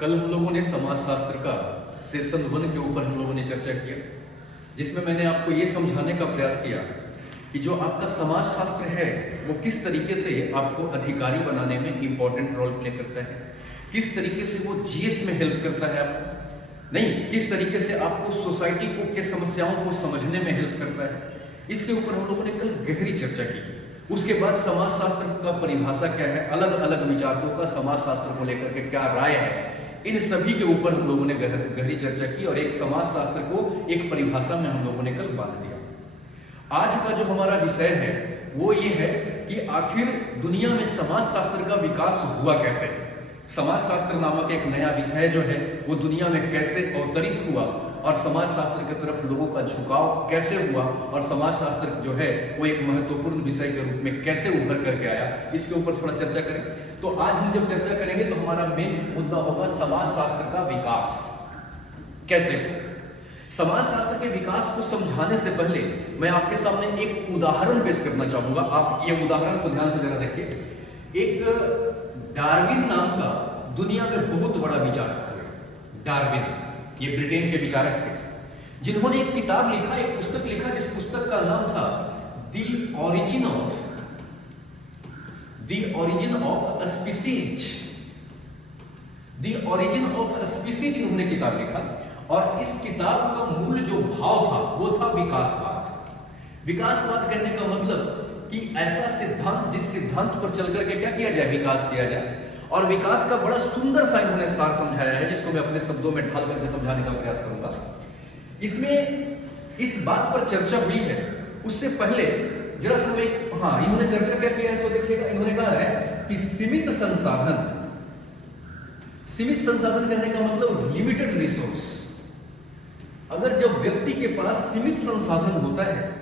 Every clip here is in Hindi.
कल हम लोगों ने समाजशास्त्र का सेशन 1 के ऊपर हम लोगों ने चर्चा किया, जिसमें मैंने आपको ये समझाने का प्रयास किया कि जो आपका समाजशास्त्र है वो किस तरीके से आपको अधिकारी बनाने में इंपॉर्टेंट रोल प्ले करता है, किस तरीके से वो जीएस में हेल्प करता है आपको, नहीं किस तरीके से आपको सोसाइटी को के समस्याओं को समझने में हेल्प करता है। इसके ऊपर हम लोगों ने कल गहरी चर्चा की। उसके बाद समाजशास्त्र का परिभाषा क्या है, अलग अलग विचारकों का समाजशास्त्र को लेकर के क्या राय है, इन सभी के ऊपर हम लोगों ने गहरी चर्चा की और एक समाजशास्त्र को एक परिभाषा में हम लोगों ने कल बांध दिया। आज का जो हमारा विषय है वो ये है कि आखिर दुनिया में समाजशास्त्र का विकास हुआ कैसे। समाजशास्त्र नामक एक नया विषय जो है वो दुनिया में कैसे अवतरित हुआ और समाजशास्त्र की तरफ लोगों का झुकाव कैसे हुआ और समाजशास्त्र जो है वो एक महत्वपूर्ण विषय के रूप में कैसे उभर करके आया, इसके ऊपर थोड़ा चर्चा करें। तो आज हम जब चर्चा करेंगे तो हमारा मेन मुद्दा होगा समाजशास्त्र का विकास कैसे। समाजशास्त्र के विकास को समझाने से पहले मैं आपके सामने एक उदाहरण पेश करना चाहूंगा। आप ये उदाहरण को ध्यान से जरा देखिए। एक डार्विन नाम का दुनिया में बहुत बड़ा विचारक हुए। डार्विन ये ब्रिटेन के विचारक थे, जिन्होंने एक किताब लिखा, एक पुस्तक लिखा, जिस पुस्तक का नाम था the origin of a species. The origin of a species इन्होंने किताब लिखा और इस किताब का मूल जो भाव था वो था विकासवाद। विकासवाद कहने का मतलब कि ऐसा सिद्धांत जिस सिद्धांत पर चल करके क्या किया जाए, विकास किया जाए। और विकास का बड़ा सुंदर सा इन्होंने सार समझाया है, जिसको मैं अपने शब्दों में ढाल करके समझाने का प्रयास करूंगा। इसमें इस बात पर चर्चा हुई है, उससे पहले जरा सा मैं इन्होंने चर्चा क्या किया है सो देखिएगा। इन्होंने कहा है कि सीमित संसाधन कहने का मतलब लिमिटेड रिसोर्स। अगर जब व्यक्ति के पास सीमित संसाधन होता है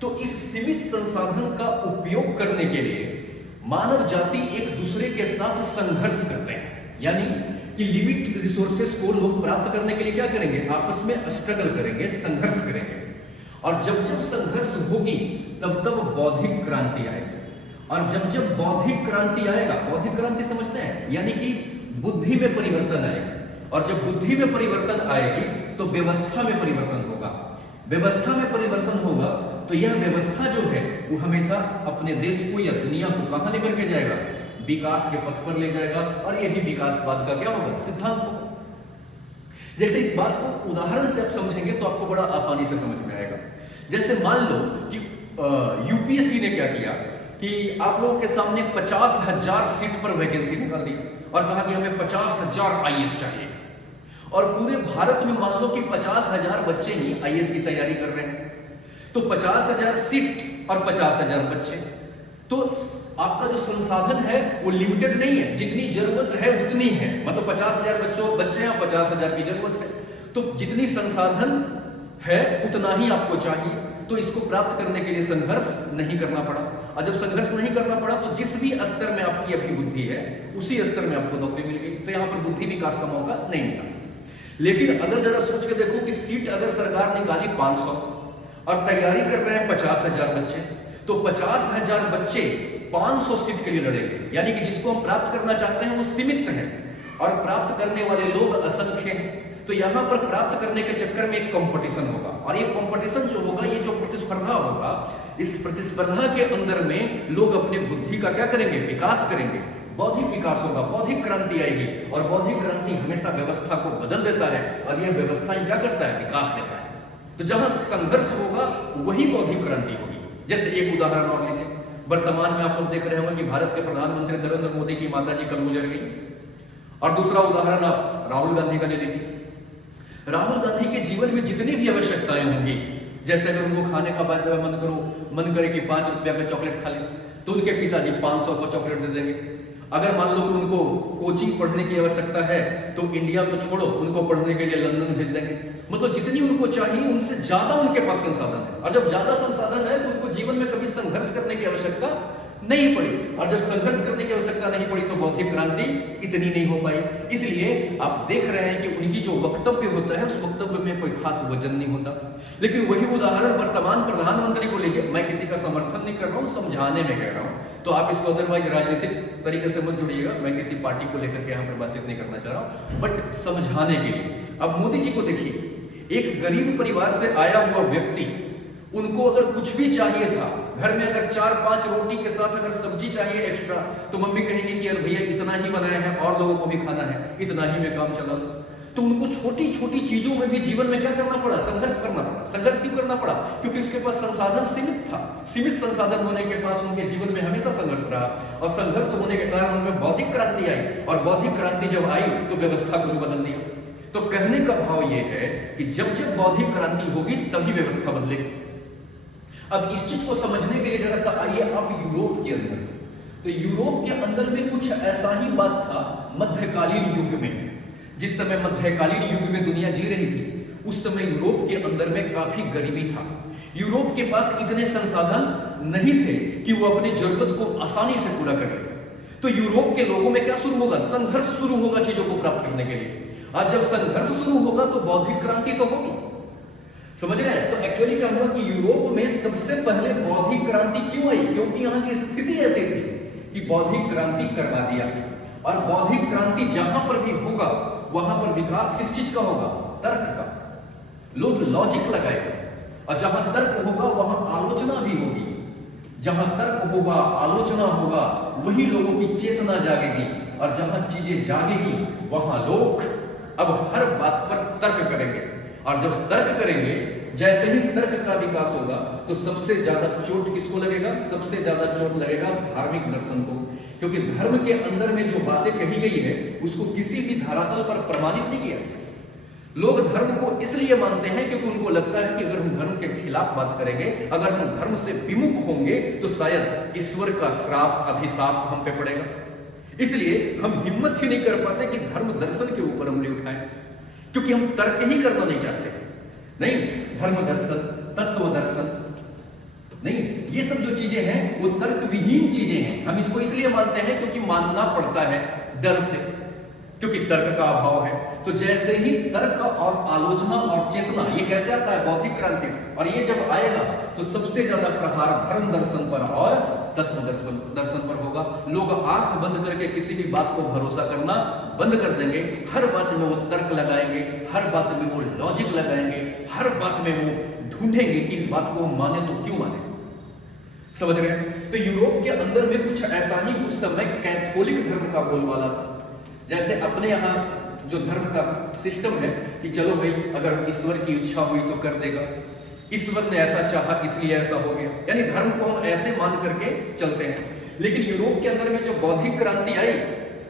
तो इस सीमित संसाधन का उपयोग करने के लिए मानव जाति एक दूसरे के साथ संघर्ष करते हैं। यानी कि लिमिट रिसोर्सेस को लोग प्राप्त करने के लिए क्या करेंगे, आपस में स्ट्रगल करेंगे, संघर्ष करेंगे। और जब जब संघर्ष होगी तब तब बौद्धिक क्रांति आएगी। और जब जब बौद्धिक क्रांति आएगा, बौद्धिक क्रांति समझते हैं, यानी कि बुद्धि में परिवर्तन आएगा। और जब बुद्धि में परिवर्तन आएगी तो व्यवस्था में परिवर्तन होगा। व्यवस्था में परिवर्तन होगा तो यह व्यवस्था जो है वो हमेशा अपने देश को या दुनिया को कहां लेकर के जाएगा, विकास के पथ पर ले जाएगा। और यही विकासवाद का क्या होगा, सिद्धांत होगा। जैसे इस बात को उदाहरण से आप समझेंगे तो आपको बड़ा आसानी से समझ में आएगा। जैसे मान लो कि यूपीएससी ने क्या किया कि आप लोगों के सामने 50,000 सीट पर वैकेंसी निकाल दी और कहा कि हमें 50,000 आईएएस चाहिए। और पूरे भारत में मान लो कि 50,000 बच्चे ही आईएएस की तैयारी कर रहे हैं, तो 50,000 सीट और 50,000 बच्चे, तो आपका जो संसाधन है वो लिमिटेड नहीं है, जितनी जरूरत है उतनी है। मतलब 50,000 बच्चे हैं, 50,000 की जरूरत है, तो जितनी संसाधन है उतना ही आपको चाहिए। तो इसको प्राप्त करने के लिए संघर्ष नहीं करना पड़ा। और जब संघर्ष नहीं करना पड़ा तो जिस भी स्तर में आपकी अभी बुद्धि है उसी स्तर में आपको नौकरी मिल गई। तो यहां पर बुद्धि विकास का मौका नहीं मिला। लेकिन अगर जरा सोच के देखो कि सीट अगर सरकार निकाली 500 और तैयारी कर रहे हैं 50,000 बच्चे, तो 50,000 बच्चे 500 सीट के लिए लड़ेंगे। यानी कि जिसको हम प्राप्त करना चाहते हैं वो सीमित है और प्राप्त करने वाले लोग असंख्य हैं। तो यहां पर प्राप्त करने के चक्कर में एक कंपटीशन होगा और ये कंपटीशन जो होगा, ये जो प्रतिस्पर्धा होगा, इस प्रतिस्पर्धा के अंदर में लोग अपने बुद्धि का क्या करेंगे, विकास करेंगे। बौद्धिक विकास होगा, बौद्धिक क्रांति आएगी और बौद्धिक क्रांति हमेशा व्यवस्था को बदल देता है और यह व्यवस्था क्या करता है, विकास देता है। तो जहां संघर्ष होगा वही बौद्धिक क्रांति होगी। जैसे एक उदाहरण और लीजिए, वर्तमान में आप लोग देख रहे होंगे कि भारत के प्रधानमंत्री नरेंद्र मोदी की माताजी कल गुजर गई। और दूसरा उदाहरण आप राहुल गांधी का ले लीजिए। राहुल गांधी के जीवन में जितनी भी आवश्यकताएं होंगी, जैसे अगर उनको खाने का मन करे कि 5 रुपया का चॉकलेट खा ले, तो उनके पिताजी 500 को चॉकलेट दे देंगे। अगर मान लो कि उनको कोचिंग पढ़ने की आवश्यकता है तो इंडिया को छोड़ो, उनको पढ़ने के लिए लंदन भेज देंगे। मतलब जितनी उनको चाहिए उनसे ज्यादा उनके पास संसाधन है। और जब ज्यादा संसाधन है तो उनको जीवन में कभी संघर्ष करने की आवश्यकता नहीं पड़ी। और जब संघर्ष करने की आवश्यकता नहीं पड़ी तो बौद्धिक क्रांति इतनी नहीं हो पाई। इसलिए आप देख रहे हैं कि उनकी जो वक्तव्य होता है उस वक्तव्य में कोई खास वजन नहीं होता। लेकिन वही उदाहरण वर्तमान प्रधानमंत्री को लीजिए। मैं किसी का समर्थन नहीं कर रहा हूं, समझाने में कह रहा हूं, तो आप इसको अदरवाइज राजनीतिक तरीके से मत जुड़िएगा, मैं किसी पार्टी को लेकर के यहाँ पर बातचीत नहीं करना चाह रहा हूँ, बट समझाने के लिए। अब मोदी जी को देखिए, एक गरीब परिवार से आया हुआ व्यक्ति, उनको अगर कुछ भी चाहिए था, घर में अगर 4-5 रोटी के साथ अगर सब्जी चाहिए एक्स्ट्रा, तो मम्मी कहेंगे कि अरे भैया इतना ही बनाया है और लोगों को भी खाना है, इतना ही में काम चला। तो उनको छोटी छोटी चीजों में भी जीवन में क्या करना पड़ा? संघर्ष करना पड़ा। संघर्ष क्यों करना पड़ा? क्योंकि उसके पास संसाधन सीमित था। सीमित संसाधन होने के पास उनके जीवन में हमेशा संघर्ष रहा, और संघर्ष होने के कारण उनमें बौद्धिक क्रांति आई, और बौद्धिक क्रांति जब आई तो व्यवस्था को भी बदल दिया। तो कहने का भाव यह है कि जब जब बौद्धिक क्रांति होगी तभी व्यवस्था बदलेगी। अब इस चीज को समझने के लिए जरा सा आइए आप यूरोप के अंदर। तो यूरोप के अंदर में कुछ ऐसा ही बात था मध्यकालीन युग में। जिस समय मध्यकालीन युग में दुनिया जी रही थी, उस समय यूरोप के अंदर में काफी गरीबी था। यूरोप के पास इतने संसाधन नहीं थे कि वो अपनी जरूरत को आसानी से पूरा करे। तो यूरोप के लोगों में क्या शुरू होगा? संघर्ष शुरू होगा चीजों को प्राप्त करने के लिए। आज जब संघर्ष शुरू होगा तो बौद्धिक क्रांति तो होगी। समझ रहे हैं? तो एक्चुअली क्या हुआ कि यूरोप में सबसे पहले बौद्धिक क्रांति क्यों आई? क्योंकि यहाँ की स्थिति ऐसी थी कि बौद्धिक क्रांति करवा दिया। और बौद्धिक क्रांति जहां पर भी होगा वहां पर विकास किस चीज का होगा? तर्क का। लोग लॉजिक लगाएंगे, और जहां तर्क होगा वहां आलोचना भी होगी। जहां तर्क होगा, आलोचना होगा, वही लोगों की चेतना जागेगी, और जहां चीजें जागेगी वहां लोग अब हर बात पर तर्क करेंगे। और जब तर्क करेंगे, जैसे ही तर्क का विकास होगा, तो सबसे ज्यादा चोट किसको लगेगा? सबसे ज्यादा चोट लगेगा धार्मिक दर्शन को। क्योंकि धर्म के अंदर में जो बातें कही गई है उसको किसी भी धरातल पर प्रमाणित नहीं किया। लोग धर्म को इसलिए मानते हैं क्योंकि उनको लगता है कि अगर हम धर्म के खिलाफ बात करेंगे, अगर हम धर्म से विमुख होंगे, तो शायद ईश्वर का श्राप, अभिशाप हम पे पड़ेगा। इसलिए हम हिम्मत ही नहीं कर पाते कि धर्म दर्शन के ऊपर उंगली उठाएं, क्योंकि हम तर्क ही करना नहीं चाहते। नहीं, धर्म दर्शन, तत्व दर्शन नहीं, ये सब जो चीजें हैं वो तर्क विहीन चीजें हैं। हम इसको इसलिए मानते हैं क्योंकि मानना पड़ता है डर से, क्योंकि तर्क का अभाव है। तो जैसे ही तर्क और आलोचना और चेतना, ये कैसे आता है? बौद्धिक क्रांति से। और ये जब आएगा तो सबसे ज्यादा प्रहार धर्म दर्शन पर और तत्व दर्शन पर होगा। लोग आंख बंद करके किसी भी बात को भरोसा करना बंद कर देंगे। हर बात में वो तर्क लगाएंगे, हर बात में वो लॉजिक लगाएंगे, हर बात में वो ढूंढेंगे कि इस बात को हम माने तो क्यों माने। समझ रहे हैं? तो यूरोप के अंदर में कुछ ऐसा ही उस समय कैथोलिक धर्म का बोलबाला था। जैसे अपने यहाँ जो धर्म का सिस्टम है कि चलो भाई, अगर ईश्वर की इच्छा हुई तो कर देगा, ईश्वर ने ऐसा चाहा इसलिए ऐसा हो गया, यानी धर्म को हम ऐसे मान करके चलते हैं। लेकिन यूरोप के अंदर में जो बौद्धिक क्रांति आई,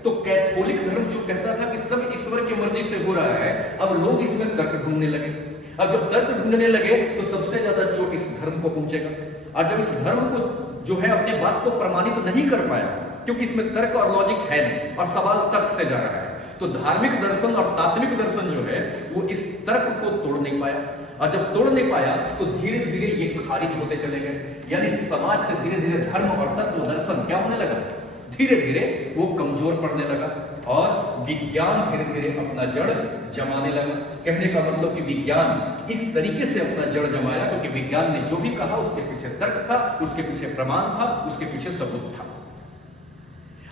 तो कैथोलिक धर्म जो कहता था कि सब ईश्वर की मर्जी से हो रहा है, अब लोग इसमें तर्क ढूंढने लगे। अब जब तर्क ढूंढने लगे तो सबसे ज्यादा चोट इस धर्म को पहुंचेगा। और जब इस धर्म को जो है अपने बात को प्रमाणित नहीं कर पाया, क्योंकि इसमें तर्क और लॉजिक है नहीं, और सवाल तर्क से जा रहा है, तो धार्मिक दर्शन और तात्विक दर्शन जो है वो इस तर्क को तोड़ नहीं पाया। और जब तोड़ नहीं पाया तो धीरे धीरे ये खारिज होते चले गए। यानी समाज से धीरे धीरे धर्म और तत्व दर्शन क्या होने लगा? धीरे धीरे वो कमजोर पड़ने लगा, और विज्ञान धीरे धीरे अपना जड़ जमाने लगा। कहने का मतलब कि विज्ञान इस तरीके से अपना जड़ जमाया क्योंकि विज्ञान ने जो भी कहा उसके पीछे तर्क था, उसके पीछे प्रमाण था, उसके पीछे सबूत था।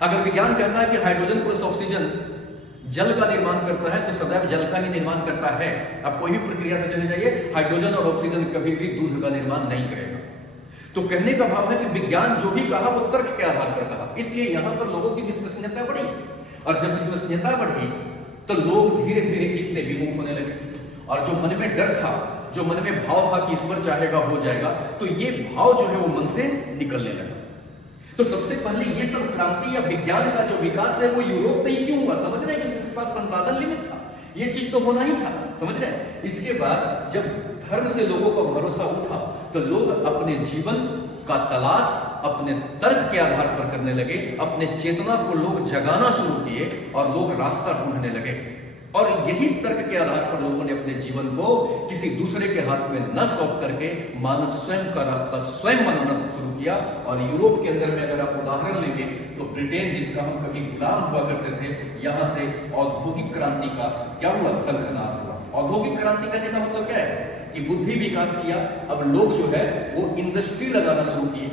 अगर विज्ञान कहता है कि हाइड्रोजन प्लस ऑक्सीजन जल का निर्माण करता है, तो सदैव जल का ही निर्माण करता है। अब कोई भी प्रक्रिया से चले जाइए, हाइड्रोजन और ऑक्सीजन कभी भी दूध का निर्माण नहीं करेगा। तो कहने का भाव है कि विज्ञान जो भी कहा वो तर्क के आधार पर कहा, इसलिए यहां पर लोगों की विश्वसनीयता बढ़ी। और जब विश्वसनीयता बढ़ी तो लोग धीरे धीरे इससे विमुख होने लगे। और जो मन में डर था, जो मन में भाव था कि ईश्वर चाहेगा हो जाएगा, तो ये भाव जो है वो मन से निकलने लगा। तो सबसे पहले ये सब क्रांति या विज्ञान का जो विकास है वो यूरोप में ही क्यों हुआ? समझ रहे हैं कि उसके पास संसाधन लिमिट था, ये चीज तो होना ही था। समझ रहे हैं? इसके बाद जब धर्म से लोगों को भरोसा उठा तो लोग अपने जीवन का तलाश अपने तर्क के आधार पर करने लगे, अपने चेतना को लोग जगाना शुरू किए और लोग रास्ता ढूंढने लगे। और यही तर्क के आधार पर लोगों ने अपने जीवन को किसी दूसरे के हाथ में न सौंप करके मानव स्वयं का रास्ता स्वयं बनाना शुरू किया। और यूरोप के अंदर में अगर आप उदाहरण लेंगे तो ब्रिटेन, जिसका हम कभी गुलाम हुआ करते थे, यहां से औद्योगिक क्रांति का क्या हुआ? शंखनाद हुआ। औद्योगिक क्रांति कहने का मतलब क्या है कि बुद्धि विकास किया। अब लोग जो है वो इंडस्ट्री लगाना शुरू किए,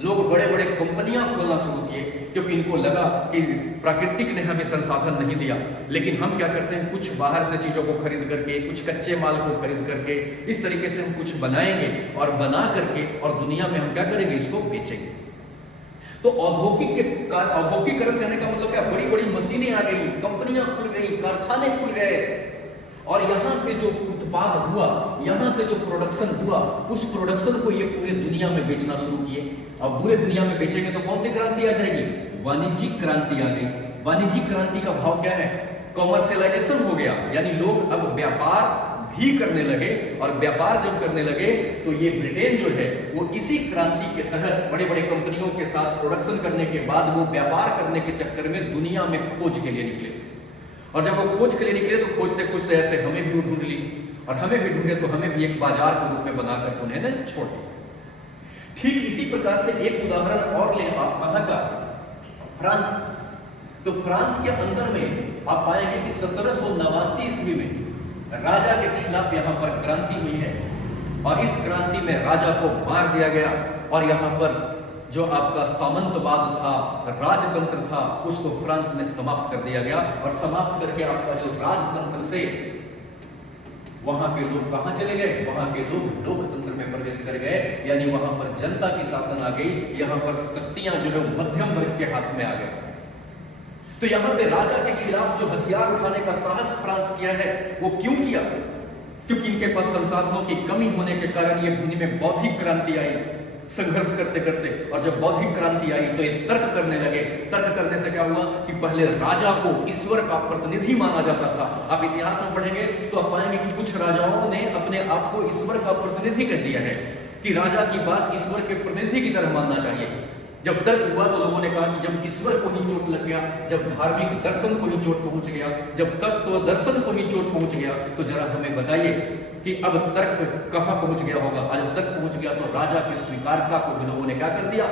लोग बड़े बड़े कंपनियां खोलना शुरू किए, क्योंकि इनको लगा कि प्राकृतिक ने हमें संसाधन नहीं दिया। लेकिन हम क्या करते हैं, कुछ बाहर से चीजों को खरीद करके, कुछ कच्चे माल को खरीद करके, इस तरीके से हम कुछ बनाएंगे और बना करके और दुनिया में हम क्या करेंगे, इसको बेचेंगे। तो औद्योगिकीकरण कहने का मतलब क्या, बड़ी बड़ी मशीनें आ गई, कंपनियां खुल गई, कारखाने खुल गए, और यहां से जो उत्पाद हुआ, यहां से जो प्रोडक्शन हुआ, उस प्रोडक्शन को ये पूरे दुनिया में बेचना शुरू किए। अब पूरे दुनिया में बेचेंगे तो कौन सी क्रांति आ जाएगी, वाणिज्यिक क्रांति आ गई। वाणिज्यिक क्रांति का भाव क्या है, कॉमर्शियलाइजेशन हो गया, यानी लोग अब व्यापार भी करने लगे। और व्यापार जब करने लगे तो ये ब्रिटेन जो है वो इसी क्रांति के तहत बड़े बड़े कंपनियों के साथ प्रोडक्शन करने के बाद वो व्यापार करने के चक्कर में दुनिया में खोज के लिए निकले। और जब वो खोज के लिए निकले तो खोजते खोजते ऐसे हमें भी ढूंढ ली, और हमें भी ढूंढे तो हमें भी एक बाजार के रूप में बनाकर उन्हें छोड़ दिया। ठीक इसी प्रकार से एक उदाहरण और ले आप कहां का, फ्रांस। तो फ्रांस के अंदर में आप पाएंगे कि 1789 ईस्वी में राजा के खिलाफ यहां पर क्रांति हुई है, और इस क्रांति में राजा को मार दिया गया, और यहां पर जो आपका सामंतवाद था, राजतंत्र था, उसको फ्रांस में समाप्त कर दिया गया। और समाप्त करके आपका जो राजतंत्र से वहां के लोग कहां चले गए, वहां के लोग लोकतंत्र में प्रवेश कर गए, यानी वहां पर जनता की शासन आ गई, यहां पर शक्तियां जो है मध्यम वर्ग के हाथ में आ गए। तो यहां पे राजा के खिलाफ जो हथियार उठाने का साहस फ्रांस किया है, वो क्यों किया, क्योंकि इनके पास संसाधनों की कमी होने के कारण ये इनमें बौद्धिक क्रांति आई, संघर्ष करते करते। और जब बौद्धिक क्रांति आई तो ये तर्क करने लगे। तर्क करने से क्या हुआ कि पहले राजा को ईश्वर का प्रतिनिधि माना जाता था। आप इतिहास में पढ़ेंगे तो आप पाएंगे कि कुछ राजाओं ने अपने आप को ईश्वर का प्रतिनिधि कह दिया है, कि राजा की बात ईश्वर के प्रतिनिधि की तरह मानना चाहिए। जब तर्क हुआ तो लोगों ने कहा कि जब ईश्वर को ही चोट लग गया, जब धार्मिक दर्शन को ही चोट पहुंच गया, जब तत्व दर्शन को ही चोट पहुंच गया, तो जरा हमें बताइए कि अब तर्क कहां पहुंच गया होगा। जब तर्क पहुंच गया तो राजा की स्वीकार्यता को भी लोगों ने क्या कर दिया,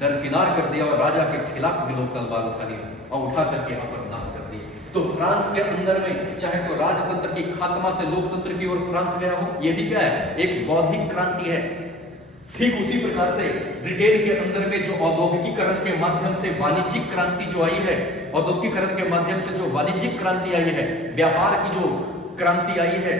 दरकिनार कर दिया, और राजा के खिलाफ भी लोग तलवार उठा लिए और उठा करके यहां पर नाश कर दिए। तो फ्रांस के अंदर में चाहे तो राजतंत्र की खात्मा से लोकतंत्र की ओर फ्रांस गया हो, यह भी क्या है, एक बौद्धिक क्रांति है। ठीक उसी प्रकार से ब्रिटेन के अंदर में जो औद्योगिकीकरण के माध्यम से वाणिज्यिक क्रांति जो आई है, औद्योगिकीकरण के माध्यम से जो वाणिज्यिक क्रांति आई है, व्यापार की जो क्रांति आई है,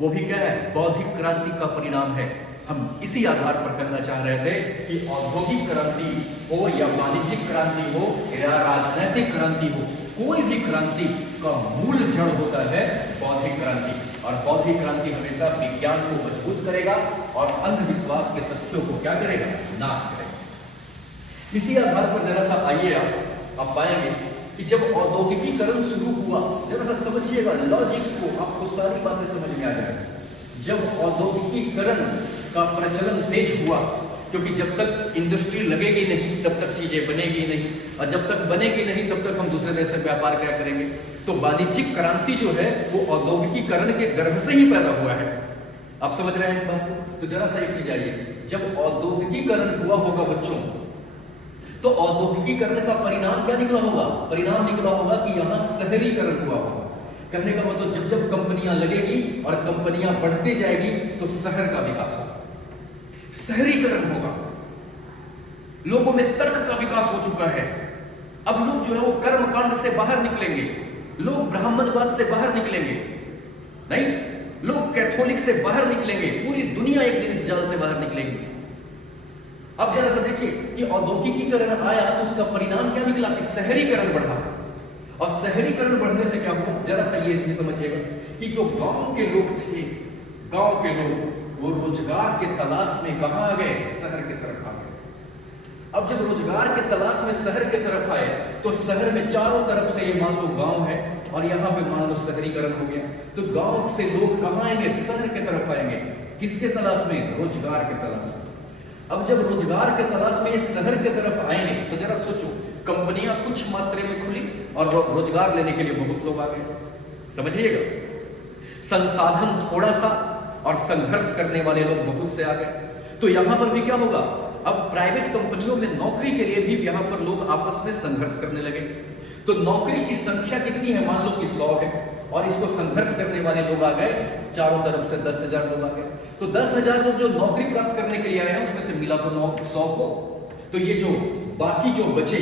वो भी क्या है, बौद्धिक क्रांति का परिणाम है। हम इसी आधार पर कहना चाह रहे थे कि औद्योगिक क्रांति हो या वाणिज्यिक क्रांति हो या राजनैतिक क्रांति हो, कोई भी क्रांति का मूल जड़ होता है बौद्धिक क्रांति। और बौद्धिक क्रांति हमेशा विज्ञान को मजबूत करेगा और अंधविश्वास के तथ्यों को क्या करेगा, नाश करेगा। इसी आधार पर जरा सा आइए आप पाएंगे कि जब औद्योगिकीकरण शुरू हुआ, जरा सा समझिएगा लॉजिक को, आपको सारी बातें समझ में आ जाएगी। जब औद्योगिकीकरण का प्रचलन तेज हुआ, क्योंकि जब तक इंडस्ट्री लगेगी नहीं तब तक चीजें बनेगी नहीं, और जब तक बनेगी नहीं तब तक हम दूसरे देश से व्यापार क्या करेंगे। तो वाणिज्यिक क्रांति जो है वो औद्योगिकीकरण के गर्भ से ही पैदा हुआ है। आप समझ रहे हैं इस बात को। तो जरा सा एक चीज आइए, जब औद्योगिकीकरण हुआ होगा बच्चों, तो औद्योगिकीकरण का परिणाम क्या निकला होगा, परिणाम निकला होगा कि यहां शहरीकरण हुआ होगा। कहने का मतलब जब जब कंपनियां लगेगी और कंपनियां बढ़ती जाएगी तो शहर का विकास होगा, शहरीकरण होगा, लोगों में तर्क का विकास हो चुका है। अब लोग जो है वो कर्मकांड से बाहर निकलेंगे, लोग ब्राह्मणवाद से बाहर निकलेंगे, नहीं, लोग कैथोलिक से बाहर निकलेंगे, पूरी दुनिया एक दिन इस जाल से बाहर निकलेगी। अब जरा सा देखिए कि औद्योगिकीकरण आया तो उसका परिणाम क्या निकला कि शहरीकरण बढ़ा, और शहरीकरण बढ़ने से क्या हुआ, जरा सा ये समझिएगा कि जो गांव के लोग थे, गांव के लोग वो रोजगार के तलाश में कहां आ गए, शहर की तरफ आ गए। अब जब रोजगार के तलाश में शहर की तरफ आए तो शहर में चारों तरफ से ये मान लो गांव है और यहां पे मान लो शहरीकरण हो गया, तो गांव से लोग कहां आएंगे, शहर की तरफ आएंगे। किसके तलाश में, रोजगार के तलाश में। अब जब रोजगार के तलाश में ये शहर की तरफ आएंगे तो जरा सोचो, कंपनियां कुछ मात्रा में खुली और रोजगार लेने के लिए बहुत लोग आ गए। समझिएगा, संसाधन थोड़ा सा और संघर्ष करने वाले लोग बहुत से आ गए। तो यहां पर भी क्या होगा, अब प्राइवेट कंपनियों में नौकरी के लिए भी यहां पर लोग आपस में संघर्ष करने लगे। तो नौकरी की संख्या कितनी है, मान लो कि 100 है, और इसको संघर्ष करने वाले लोग आ गए चारों तरफ से 10,000 लोग आ गए। तो 10,000 लोग जो नौकरी प्राप्त करने के लिए आए हैं उसमें से मिला तो 100 को, तो ये जो बाकी जो बचे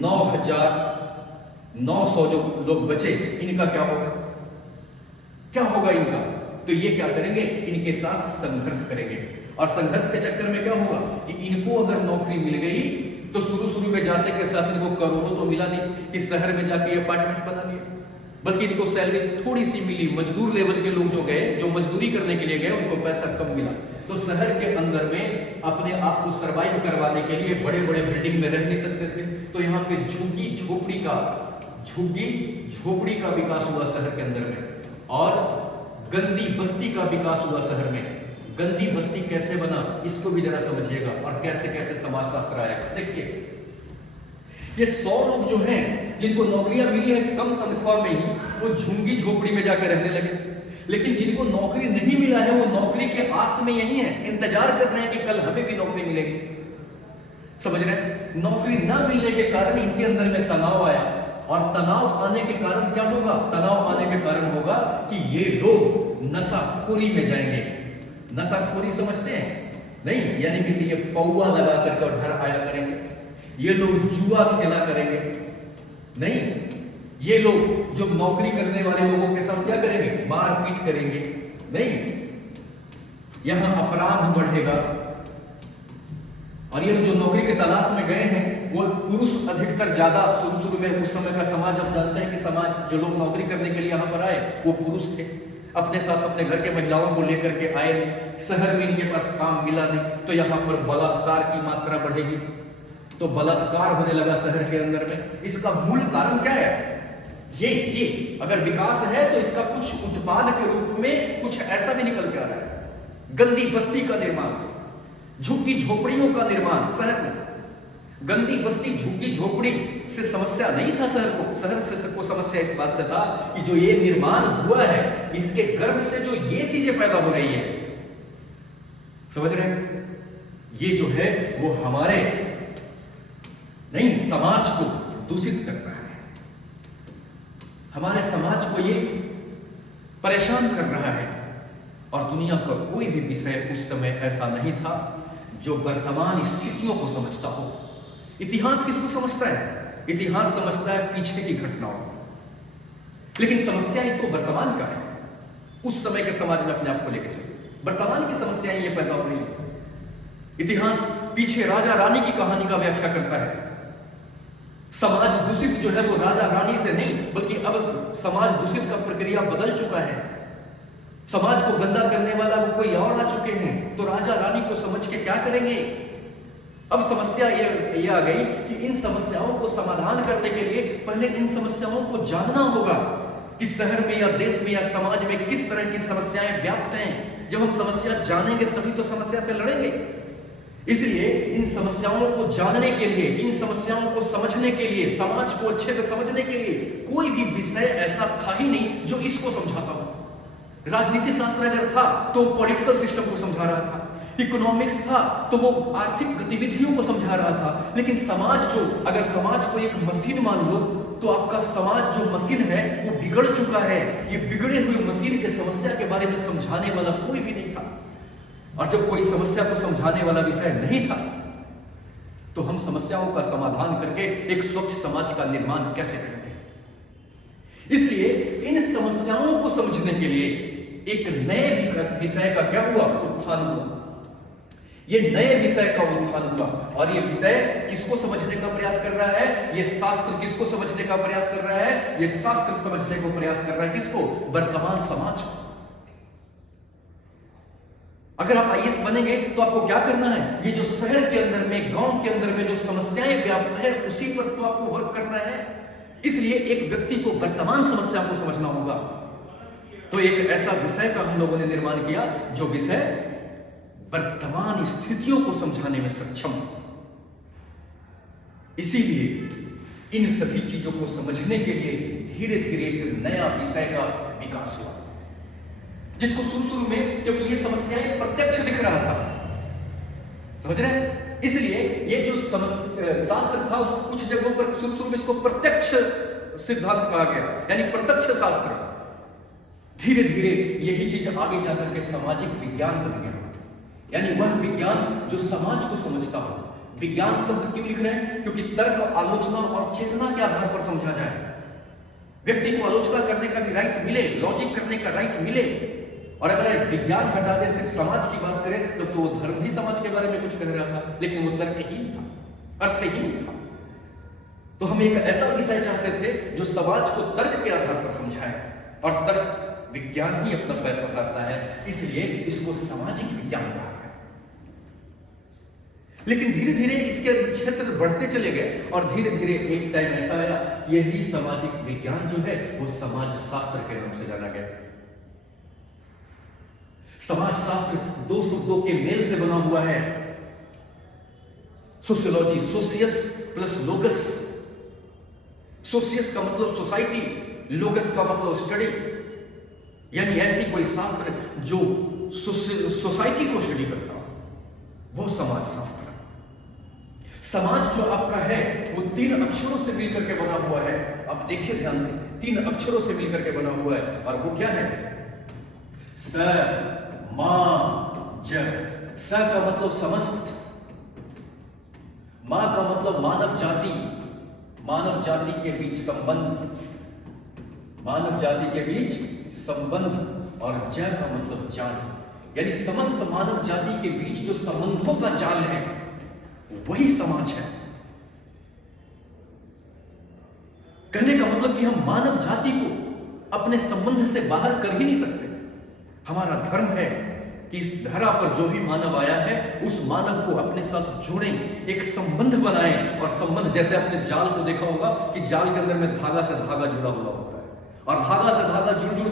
9,900 जो लोग बचे, इनका क्या होगा? क्या होगा इनका? तो ये क्या करेंगे? इनके साथ संघर्ष करेंगे। और संघर्ष के चक्कर में क्या होगा कि इनको अगर नौकरी मिल गई तो शुरू में जाते के साथ इनको करोड़ों तो मिला नहीं कि शहर में जाके अपार्टमेंट बना लिया, बल्कि इनको सैलरी थोड़ी सी मिली। मजदूर लेवल के लोग जो गए, जो मजदूरी करने के लिए गए, उनको पैसा कम मिला। तो शहर के अंदर में अपने आप को सरवाइव करवाने के लिए बड़े बड़े बिल्डिंग में रह नहीं सकते थे, तो यहाँ पे झुग्गी झोपड़ी का विकास हुआ शहर के अंदर में, और गंदी बस्ती का विकास हुआ शहर में। गंदी बस्ती कैसे बना, इसको भी जरा समझिएगा, और कैसे कैसे समाजशास्त्र आएगा। देखिए, ये 100 लोग जो हैं जिनको नौकरियां मिली है कम तनख्वाह में ही, वो झुग्गी झोपड़ी में जाकर रहने लगे। लेकिन जिनको नौकरी नहीं मिला है, वो नौकरी के आस में यही है, इंतजार कर रहे हैं कि कल हमें भी नौकरी मिलेगी। समझ रहे हैं? नौकरी ना मिलने के कारण इनके अंदर में तनाव आया, और तनाव आने के कारण क्या होगा? तनाव आने के कारण होगा कि ये लोग नशाखोरी में जाएंगे। नशाखोरी समझते हैं? नहीं, यानी किसी ये पौवा लगा करके घर आया करेंगे। ये लोग जुआ खेला करेंगे। नहीं, ये लोग जो नौकरी करने वाले लोगों के साथ क्या करेंगे? मारपीट करेंगे। नहीं, यहां अपराध बढ़ेगा। और ये जो नौकरी के तलाश में गए हैं, वो पुरुष अधिकतर ज्यादा शुरू में, उस समय का समाज, आप जानते हैं कि समाज, जो लोग नौकरी करने के लिए यहां पर आए वो पुरुष थे। अपने साथ अपने घर के महिलाओं को लेकर के आए नहीं, शहर में इनके पास काम मिला नहीं, तो यहां पर बलात्कार की मात्रा बढ़ेगी। तो बलात्कार होने लगा शहर के अंदर में। इसका मूल कारण क्या है? ये अगर विकास है तो इसका कुछ उत्पाद के रूप में कुछ ऐसा भी निकल के आ रहा है। गंदी बस्ती का निर्माण, झुग्गी झोपड़ियों का निर्माण शहर में। गंदी बस्ती झुग्गी झोपड़ी से समस्या नहीं था शहर से सबको समस्या इस बात से था कि जो ये निर्माण हुआ है, इसके गर्भ से जो ये चीजें पैदा हो रही है, समझ रहे हैं? ये जो है वो हमारे नहीं, समाज को दूषित कर रहा है। हमारे समाज को ये परेशान कर रहा है। और दुनिया का कोई भी विषय उस समय ऐसा नहीं था जो वर्तमान स्थितियों को समझता हो। इतिहास किसको समझता है? इतिहास समझता है पीछे की घटनाओं, लेकिन समस्या तो वर्तमान का है। उस समय के समाज में अपने आप को लेकर चलिए, वर्तमान की समस्याएं ये पैदा हो रही है। इतिहास पीछे राजा रानी की कहानी का व्याख्या करता है। समाज दूषित जो है वो राजा रानी से नहीं, बल्कि अब समाज दूषित का प्रक्रिया बदल चुका है। समाज को गंदा करने वाला वो कोई और आ चुके हैं, तो राजा रानी को समझ के क्या करेंगे? अब समस्या ये आ गई कि इन समस्याओं को समाधान करने के लिए पहले इन समस्याओं को जानना होगा कि शहर में या देश में या समाज में किस तरह की समस्याएं व्याप्त हैं। जब हम समस्या जानेंगे तभी तो समस्या से लड़ेंगे। इसलिए इन समस्याओं को जानने के लिए, इन समस्याओं को समझने के लिए, समाज को अच्छे से समझने के लिए कोई भी विषय ऐसा था ही नहीं जो इसको समझाता हो। राजनीति शास्त्र अगर था तो पॉलिटिकल सिस्टम को समझा रहा था, इकोनॉमिक्स था तो वो आर्थिक गतिविधियों को समझा रहा था। लेकिन समाज अगर समाज को एक मशीन मान लो, तो आपका समाज जो मशीन है वो बिगड़ चुका है। ये बिगड़े हुए मशीन के समस्या के बारे में समझाने वाला कोई भी नहीं था। और जब कोई समस्या को समझाने वाला विषय नहीं था, तो हम समस्याओं का समाधान करके एक स्वच्छ समाज का निर्माण कैसे करेंगे? इसलिए इन समस्याओं को समझने के लिए एक नए विषय का क्या हुआ? उत्थान हुआ। ये नए विषय का उत्थान हुआ, और ये विषय किसको समझने का प्रयास कर रहा है? ये शास्त्र किसको समझने का प्रयास कर रहा है? ये शास्त्र समझने को प्रयास कर रहा है किसको? वर्तमान समाज को। अगर आप आईएएस बनेंगे तो आपको क्या करना है? ये जो शहर के अंदर में, गांव के अंदर में जो समस्याएं व्याप्त है, उसी पर तो आपको वर्क करना है। इसलिए एक व्यक्ति को वर्तमान समस्या को समझना होगा। तो एक ऐसा विषय का हम लोगों ने निर्माण किया जो विषय वर्तमान स्थितियों को समझाने में सक्षम। इसीलिए इन सभी चीजों को समझने के लिए धीरे धीरे एक नया विषय का विकास हुआ, जिसको शुरू में, क्योंकि ये समस्याएं प्रत्यक्ष दिख रहा था, समझ रहे हैं? इसलिए ये जो शास्त्र था, कुछ जगहों पर शुरू में इसको प्रत्यक्ष सिद्धांत कहा गया, यानी प्रत्यक्ष शास्त्र। धीरे धीरे यही चीज आगे जाकर के सामाजिक विज्ञान बन गया, यानी वह विज्ञान जो समाज को समझता हो, विज्ञान शब्द क्यों लिख रहे हैं? क्योंकि तर्क, आलोचना और चेतना के आधार पर समझा जाए। व्यक्ति को आलोचना करने का भी राइट मिले, लॉजिक करने का राइट मिले। और अगर विज्ञान हटा दे, सिर्फ समाज की बात करें, तब तो वो धर्म भी समाज के बारे में कुछ कह रहा था, लेकिन वो तर्कहीन था, अर्थहीन था। तो हम एक ऐसा विषय चाहते थे जो समाज को तर्क के आधार पर समझाए, और तर्क विज्ञान ही अपना पैर पसारता है, इसलिए इसको सामाजिक विज्ञान कहा गया। लेकिन धीरे धीरे इसके क्षेत्र बढ़ते चले गए, और धीरे धीरे एक टाइम ऐसा आया, यही सामाजिक विज्ञान जो है वो समाज शास्त्र के नाम से जाना गया। समाज शास्त्र दो शब्दों के मेल से बना हुआ है, सोशियोलॉजी, सोशियस प्लस लोगस। सोशियस का मतलब सोसाइटी, लोगस का मतलब स्टडी, यानी ऐसी कोई शास्त्र जो सोसाइटी को स्टडी करता हो, वो समाज शास्त्र। समाज जो आपका है वो 3 अक्षरों से मिलकर के बना हुआ है। आप देखिए ध्यान से, 3 अक्षरों से मिलकर के बना हुआ है, और वो क्या है? स, मा, ज। स का मतलब समस्त, मा का मतलब मानव जाति, मानव जाति के बीच संबंध, मानव जाति के बीच संबंध, और ज का मतलब जाल, यानी समस्त मानव जाति के बीच जो संबंधों का जाल है वही समाज है। कहने का मतलब कि हम मानव जाति को अपने संबंध से बाहर कर ही नहीं सकते। हमारा धर्म है कि इस धरा पर जो भी मानव आया है उस मानव को अपने साथ जोड़ें, एक संबंध बनाएं। और संबंध, जैसे आपने जाल को देखा होगा कि जाल के अंदर में धागा से धागा जुड़ा हुआ होता है, और धागा से धागा जुड़ जुड़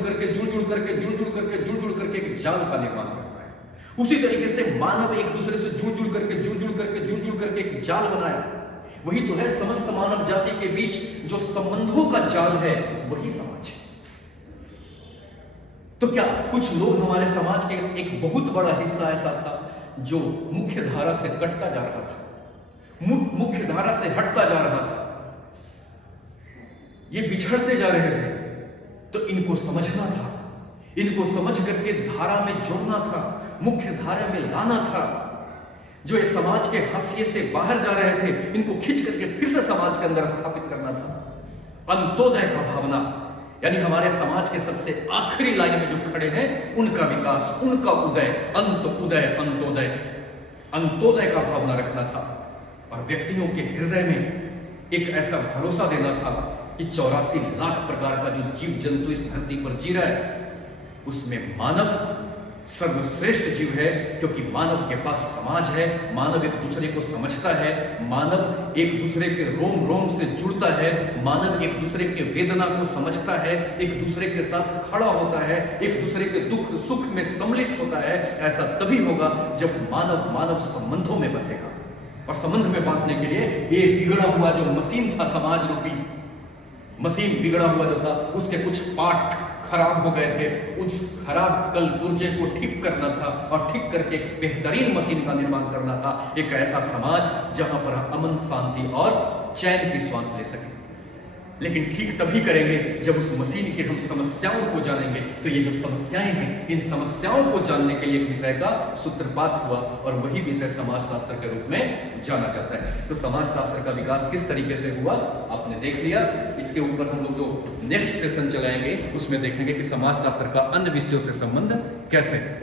करके एक जाल का निर्माण करता है। उसी तरीके से मानव एक दूसरे से जुड़ करके एक जाल बनाया। वही तो है समस्त मानव जाति के बीच जो संबंधों का जाल है, वही समाज है। तो क्या कुछ लोग हमारे समाज के एक बहुत बड़ा हिस्सा ऐसा था जो मुख्य धारा से कटता जा रहा था, मुख्य धारा से हटता जा रहा था, ये बिछड़ते जा रहे थे। तो इनको समझना था, इनको समझ करके धारा में जोड़ना था, मुख्य धारा में लाना था। जो ये समाज के हाशिए से बाहर जा रहे थे, इनको खींच करके फिर से समाज के अंदर स्थापित करना था। अंत्योदय का भावना, यानी हमारे समाज के सबसे आखिरी लाइन में जो खड़े हैं उनका विकास, उनका उदय, अंत उदय अंत्योदय, अंत्योदय का भावना रखना था। और व्यक्तियों के हृदय में एक ऐसा भरोसा देना था कि 84 लाख प्रकार का जो जीव जंतु इस धरती पर जी रहा है उसमें मानव सर्वश्रेष्ठ जीव है, क्योंकि मानव के पास समाज है, मानव एक दूसरे को समझता है, मानव एक दूसरे के रोम रोम से जुड़ता है, मानव एक दूसरे के वेदना को समझता है, एक दूसरे के साथ खड़ा होता है, एक दूसरे के दुख सुख में सम्मिलित होता है। ऐसा तभी होगा जब मानव मानव संबंधों में बंधेगा। और संबंध में बांधने के लिए ये बिगड़ा हुआ जो मशीन था, समाज रूपी मशीन बिगड़ा हुआ जो था, उसके कुछ पार्ट खराब हो गए थे, उस खराब कल पुर्जे को ठीक करना था, और ठीक करके एक बेहतरीन मशीन का निर्माण करना था, एक ऐसा समाज जहां पर अमन, शांति और चैन की श्वास ले सके। लेकिन ठीक तभी करेंगे जब उस मशीन की हम समस्याओं को जानेंगे। तो ये जो समस्याएं हैं, इन समस्याओं को जानने के लिए एक विषय का सूत्रपात हुआ, और वही विषय समाजशास्त्र के रूप में जाना जाता है। तो समाजशास्त्र का विकास किस तरीके से हुआ आपने देख लिया। इसके ऊपर हम लोग जो नेक्स्ट सेशन चलाएंगे उसमें देखेंगे कि समाजशास्त्र का अन्य विषयों से संबंध कैसे है।